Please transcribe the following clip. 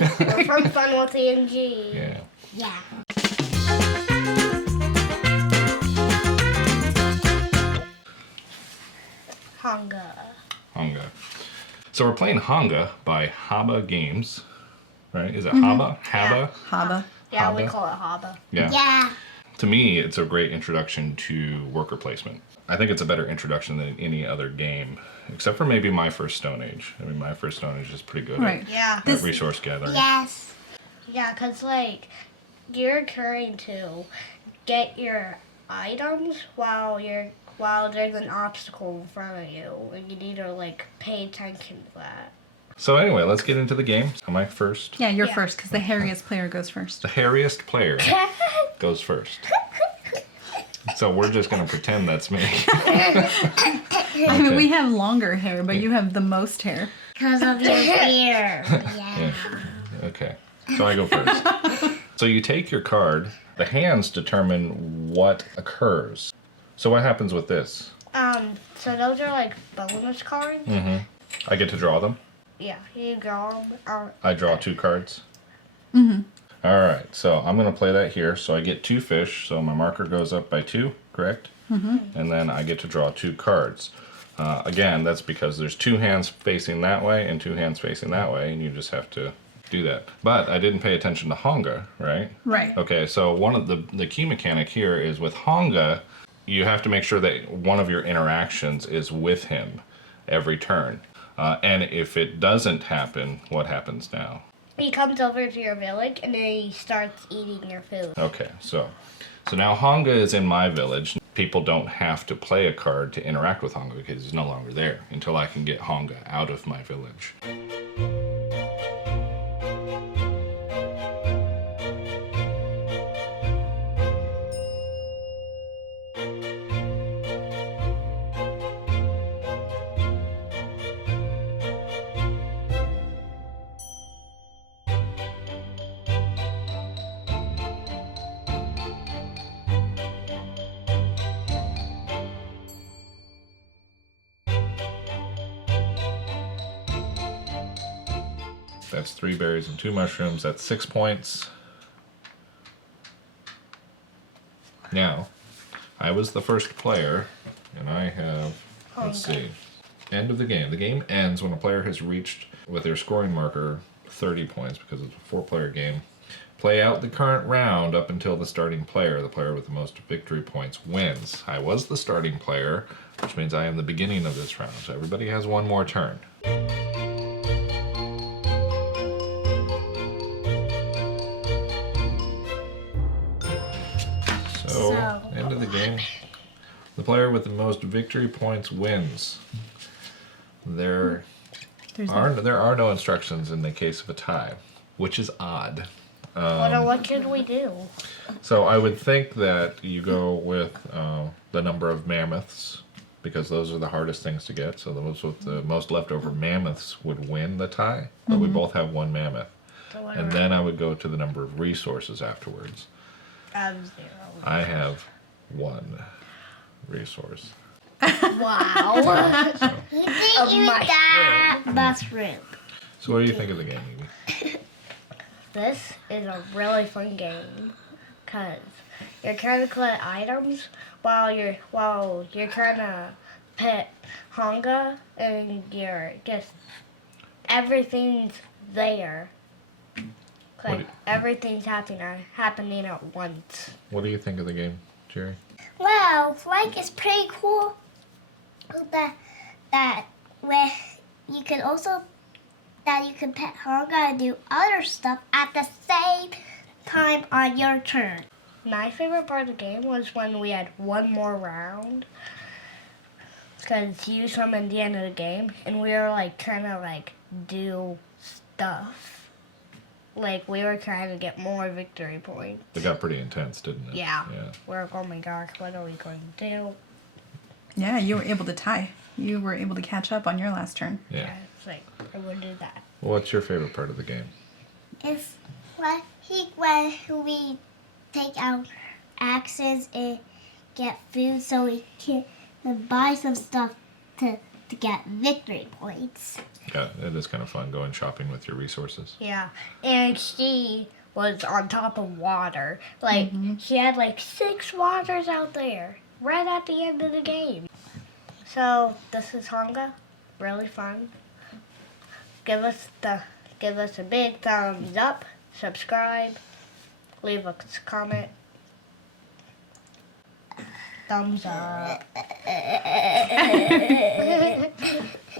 We're from Fun with E&G. Yeah. Yeah. Honga. So we're playing Honga by HABA Games, right? Is it HABA? HABA? HABA. Yeah, we HABA? call it HABA. Yeah. Yeah. To me, it's a great introduction to worker placement. I think it's a better introduction than any other game, except for maybe My First Stone Age. I mean, My First Stone Age is pretty good Right. Yeah. at resource gathering. Yes. Yeah, because, like, you're trying to get your items while there's an obstacle in front of you, and you need to, like, pay attention to that. So anyway, let's get into the game. Am I first? Yeah, you're Yeah. first because the hairiest player goes first. The hairiest player goes first. So we're just going to pretend that's me. I mean, we have longer hair, but you have the most hair. Because of your beard. Yeah. Okay. So I go first. So you take your card. The hands determine what occurs. So what happens with this? So those are, like, bonus cards. I get to draw them. Yeah, you draw them. I draw 2 cards. All right, so I'm going to play that here. So I get 2 fish, so my marker goes up by 2, correct? And then I get to draw 2 cards. Again, that's because there's 2 hands facing that way and 2 hands facing that way, and you just have to do that. But I didn't pay attention to Honga, right? Right. Okay, so one of the key mechanic here is with Honga, you have to make sure that one of your interactions is with him every turn. And if it doesn't happen, what happens now? He comes over to your village, and then he starts eating your food. Okay, so now Honga is in my village. People don't have to play a card to interact with Honga because he's no longer there until I can get Honga out of my village. That's 3 berries and 2 mushrooms. That's 6 points. Now, I was the first player, and I have, let's see, end of the game. The game ends when a player has reached, with their scoring marker, 30 points, because it's a 4-player game. Play out the current round up until the starting player. The player with the most victory points wins. I was the starting player, which means I am the beginning of this round. So everybody has 1 more turn. So, end of the game. The player with the most victory points wins. There are no instructions in the case of a tie, which is odd. What should we do? So I would think that you go with the number of mammoths, because those are the hardest things to get. So those with the most leftover mammoths would win the tie, but we both have 1 mammoth. And then I would go to the number of resources afterwards. I have 0. I have 1 resource. Wow. You didn't even that mushroom. So what do you think of the game, Evie? This is a really fun game because you're trying to collect items while you're trying to pet Honga, and you're just everything's there. Like everything's happening at once. What do you think of the game, Jerry? Well, like it's pretty cool that where you can also you can pet Honga and do other stuff at the same time on your turn. My favorite part of the game was when we had 1 more round, because you summoned at the end of the game, and we were like trying to like do stuff. Like, we were trying to get more victory points. It got pretty intense, didn't it? Yeah. We're like, oh my gosh, what are we going to do? Yeah, you were able to tie. You were able to catch up on your last turn. Yeah. It's like, I would do that. What's your favorite part of the game? It's when we take our axes and get food so we can buy some stuff to to get victory points. Yeah, it is kind of fun going shopping with your resources. Yeah, and she was on top of water. Like, she had like 6 waters out there right at the end of the game. So, this is Honga. Really fun. Give us a big thumbs up, subscribe, leave a comment. Thumbs up.